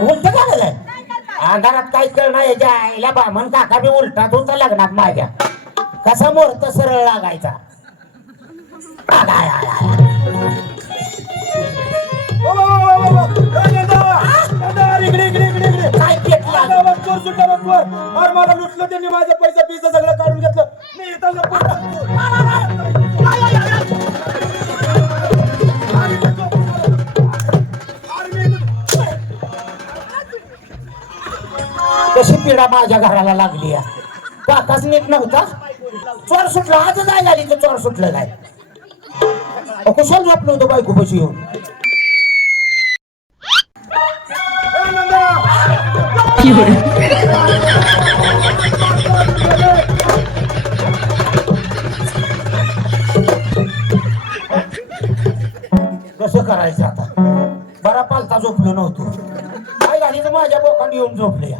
उलट झालं आधारात अंधारात काहीच कळ नाही याच्या आईला म्हण काका मी उलटा तुमचा लग्नात माझ्या कसा मुहूर्त सरळ लागायचा काय पेटला सुटला वर. अरे मला लुटलं त्यांनी माझा पैसा पिसा सगळं काढून घेतलं मी इथं लपून कशी पिढा माझ्या घराला लागली या काकाच नीट नव्हता. चोर सुटला. आज जाय झाली तर चोर सुटलं नाही. अहो, कुशल झोपलं होतं बायको पशी येऊन. कसं करायचं आता? बरा पालता झोपलो नव्हतो. काय झाली तर माझ्या बोकांड येऊन झोपले. या